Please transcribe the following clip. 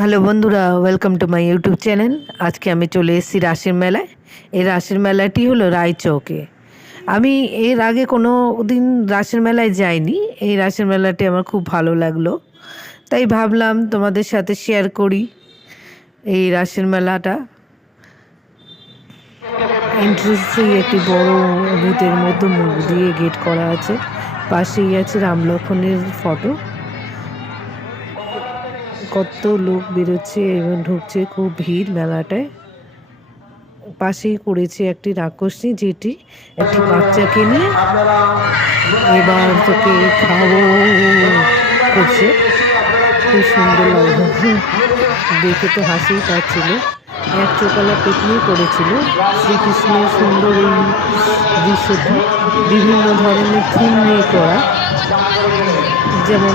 Hello বন্ধুরা welcome to my YouTube channel আজকে আমি চলে এসেছি রাসের মেলায়। এই রাসের মেলাটি হলো রায়চৌকে। আমি এর আগে কোনো দিন রাসের মেলায় যাইনি। এই রাসের মেলাটি আমার খুব ভালো লাগল। তাই ভাবলাম তোমাদের সাথে শেয়ার করি এই রাসের মেলাটা। এন্ট্রেন্সেই একটি বড় ভূতের মতো মুখ দিয়ে গেট করা আছে। পাশেই আছে রাম লক্ষ্মণের ফটো কত লোক বেরোচ্ছে এবং ঢুকছে, খুব ভিড় মেলাটায়। পাশেই করেছে একটি রাক্ষসী, যেটি একটি বাচ্চাকে নিয়ে এবার তোকে খাব করছে। খুব সুন্দর লাগছে দেখে তো হাসিই পাচ্ছিল। এক চোকালা পেতনি করেছিল। শ্রীকৃষ্ণের সুন্দর এই দৃশ্যটি বিভিন্ন ধরনের থিম নিয়ে করা। যেমন